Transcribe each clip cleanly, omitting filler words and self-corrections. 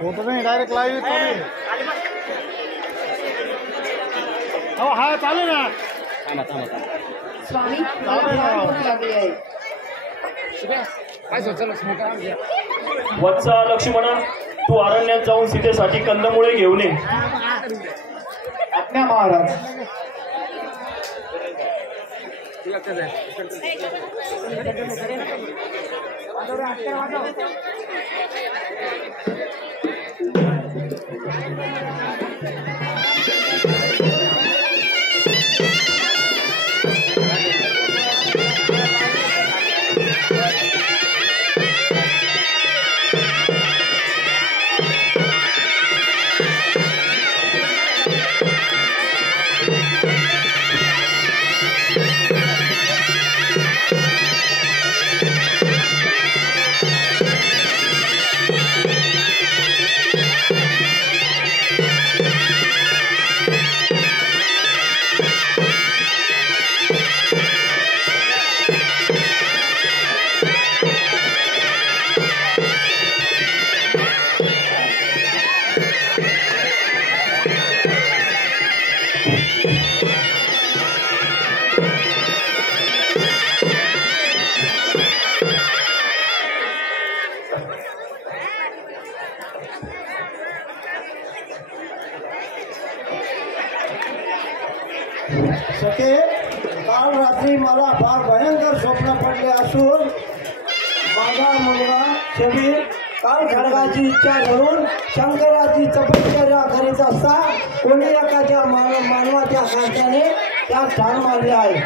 Photo नाही direct live हो हा चालू ना स्वामी लागली आहे वत्सा लक्ष्मणा तू अरण्यात जाऊन सीतेसाठी कंदमुळे घेऊन ये. आज्ञा महाराज. सखे काल रात्री मला फार भयंकर स्वप्न पडले असून माझा मुलगा शबीर काल खडगाची इच्छा धरून शंकराची तपश्चर्या करीत असता कोणी एखाद्या मानवाच्या खात्याने त्या ठाण मारले आहे.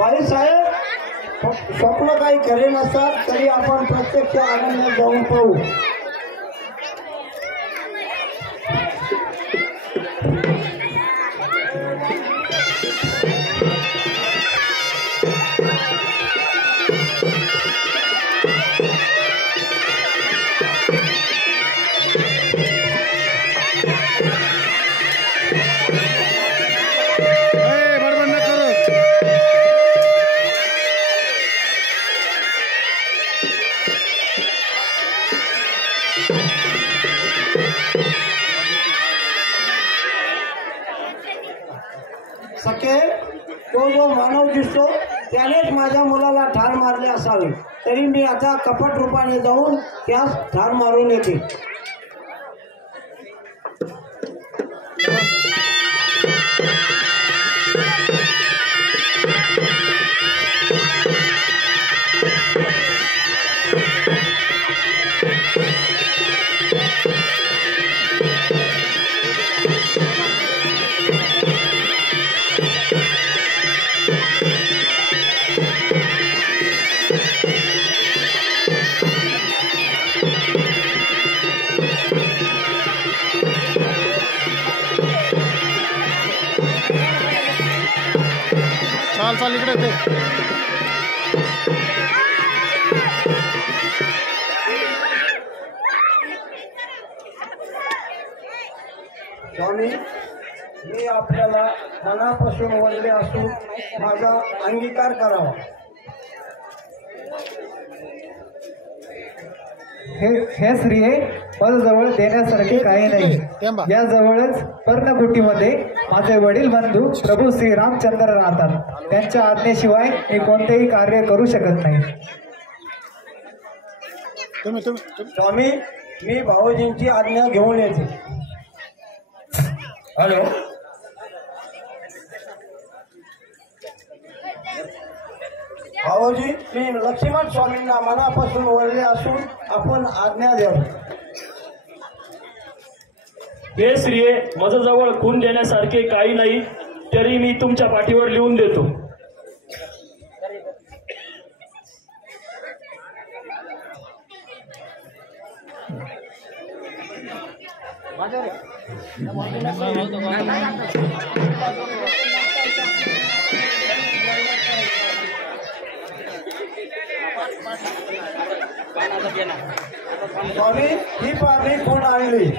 बाईसाहेब स्वप्न काही खरे नसतात तरी आपण प्रत्यक्ष अरण्यात जाऊन पाहू. सखे तो जो मानव दिसतो त्यानेच माझ्या मुलाला ठार मारले असावे तरी मी आता कपट रूपाने जाऊन त्यास ठार मारून येते. चाल चाल इकडे ते स्वामी मी आपल्याला मनापासून वळले असून माझा अंगीकार करावा. हे स्त्रिये माझ्याजवळ देण्यासारखे काही नाही. या जवळच पर्णकुटीमध्ये माझे वडील बंधू प्रभू श्री रामचंद्र राहतात. त्यांच्या आज्ञेशिवाय मी कोणतेही कार्य करू शकत नाही. स्वामी मी भाऊजींची आज्ञा घेऊन येते. हॅलो भाऊजी मी लक्ष्मण स्वामींना मनापासून वळले असून आपण आज्ञा द्यावी. हे स्त्रिये माझ्याजवळ खून देण्यासारखे काही नाही तरी मी तुमच्या पाठीवर लिहून देतो. स्वामी ही पाणी कोण आणली.